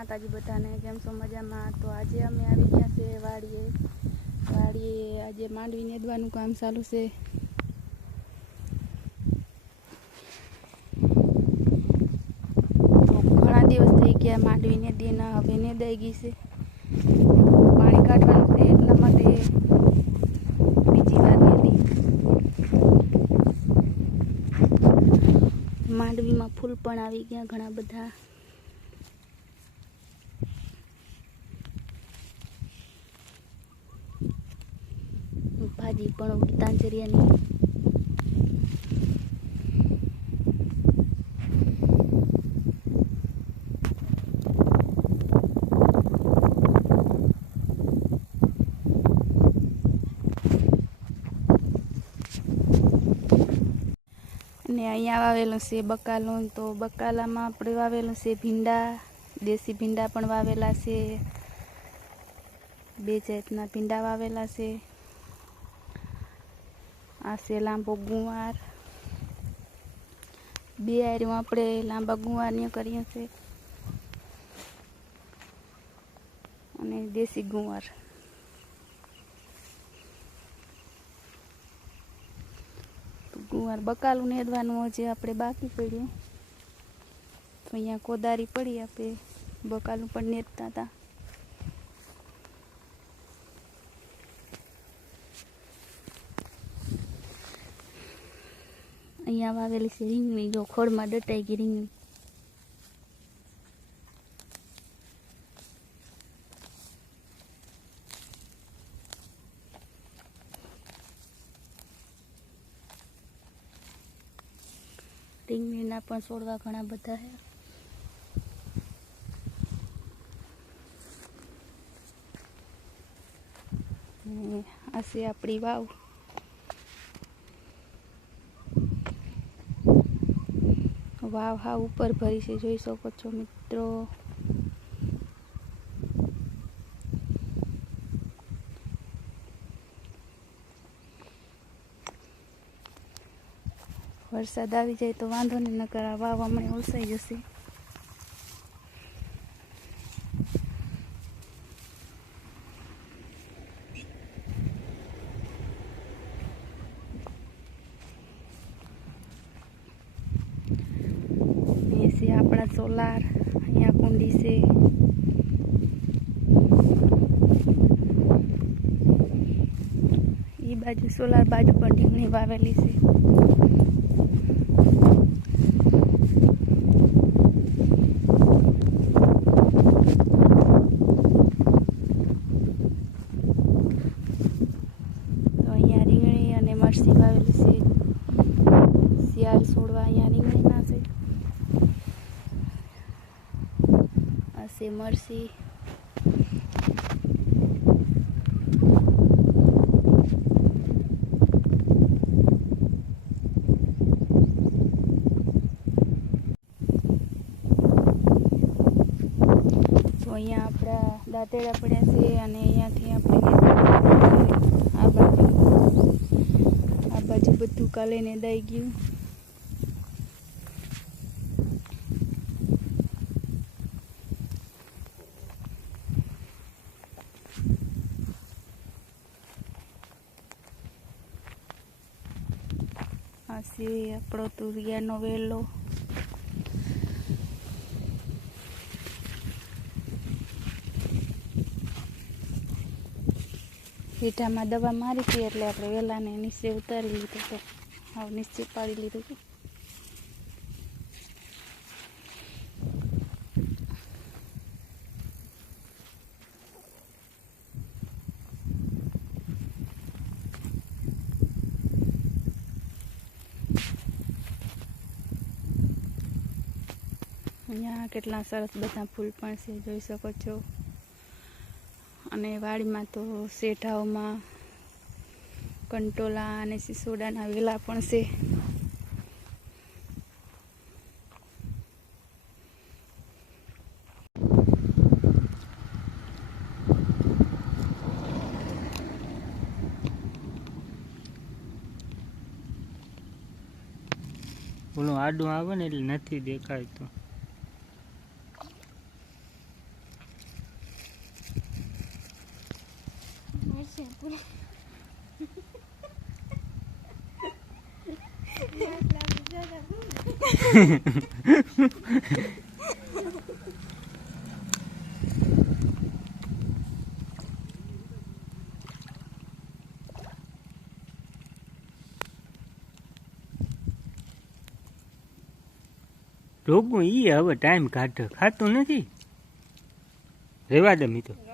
માતાજી બધાને કેમ છો મજામાં? તો આજે અમે આવી ગયા છે વાડીએ. વાડીએ આજે માંડવી નેદવાનું કામ ચાલુ છે. તો ઘણા દિવસ થઈ ગયા માંડવી નેદી ના હવે નેદાઈ ગઈ છે. પાણી કાઢવાનું છે એટલા માટે બીજી વાર નેદી. માંડવીમાં ફૂલ પણ આવી ગયા ઘણા બધા. ભાજી પણ ઉગી અને અહીંયા વાવેલું છે બકાલું તો બકાલામાં આપણે વાવેલું છે ભીંડા, દેશી ભીંડા પણ વાવેલા છે. બે જાતના ભીંડા વાવેલા છે. આ છે લાંબો ગુંવાર. બે આર્યું આપણે લાંબા ગુવારને કરીએ છે અને દેશી ગુંવાર. ગુંવાર બકાલું નેદવાનું જે આપણે બાકી પડ્યું. તો અહીંયા કોદારી પડી આપણે બકાલું પણ નેદતા હતા અહીંયા વાવેલી છે રીંગણી, જો ખોળમાં દટાઈ ગઈ રીંગણી. રીંગણીના પણ છોડવા ઘણા બધા છે. આ આપણી વાવ. વાવ હા ઉપર ભરી છે, જોઈ શકો છો મિત્રો. વરસાદ આવી જાય તો વાંધો નહીં, નકર આ વાવ હમણાં ઓસાઈ જશે એ આપણા સોલાર અહીંયા કુંડી છે એ બાજુ સોલાર બાજુ પણ ઢીંગણી વાવેલી છે અહીંયા રીંગણી અને મરસી વાવેલી છે શિયાળ છોડવા અહીંયા રીંગણીના છે આ મળશે. અહીંયા આપણા દાંતેડા પડ્યા છે અને અહીંયાથી આપણે આ બાજુ આ બાજુ બધું કાલે દઈ ગયું. આ છે આપણો તુરિયાનો વેલો હીટામાં દવા મારી હતી એટલે આપણે વેલાને નીચે ઉતારી લીધું તો હવે નીચે પાડી લીધું હતું અહીંયા કેટલા સરસ બધા ફૂલ પણ છે, જોઈ શકો છો. અને વાડીમાં તો શેઠાઓમાં કંટોલા અને સિસોડાના વેલા પણ છે. ઓલું આડું આવે ને એટલે નથી દેખાય તો. છે પૂરા રોગું ઈ હવે ટાઈમ કાઢે ખાતું નથી રેવા દે મિત્રો